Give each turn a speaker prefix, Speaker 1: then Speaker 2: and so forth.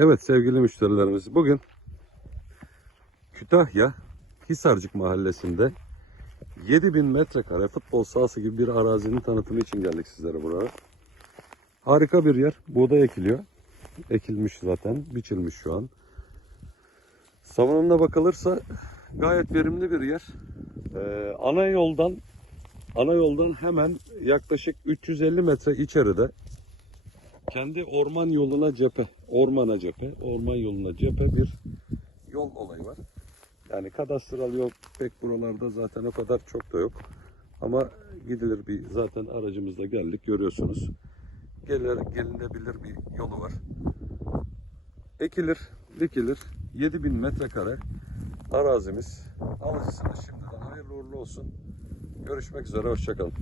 Speaker 1: Evet sevgili müşterilerimiz bugün Kütahya Hisarcık mahallesinde 7000 metrekare futbol sahası gibi bir arazinin tanıtımı için geldik sizlere buraya. Harika bir yer. Buğday ekiliyor. Ekilmiş zaten. Biçilmiş şu an. Samanına bakılırsa gayet verimli bir yer. Ee, ana yoldan ana yoldan hemen yaklaşık 350 metre içeride kendi orman yoluna cephe, ormana cephe, orman yoluna cephe bir yol olayı var. Yani kadastral yol pek buralarda zaten o kadar çok da yok. Ama gidilir bir zaten aracımızla geldik görüyorsunuz. Gelir, gelinebilir bir yolu var. Ekilir, dikilir. 7000 metrekare arazimiz. Alıcısına şimdiden hayırlı uğurlu olsun. Görüşmek üzere, hoşçakalın.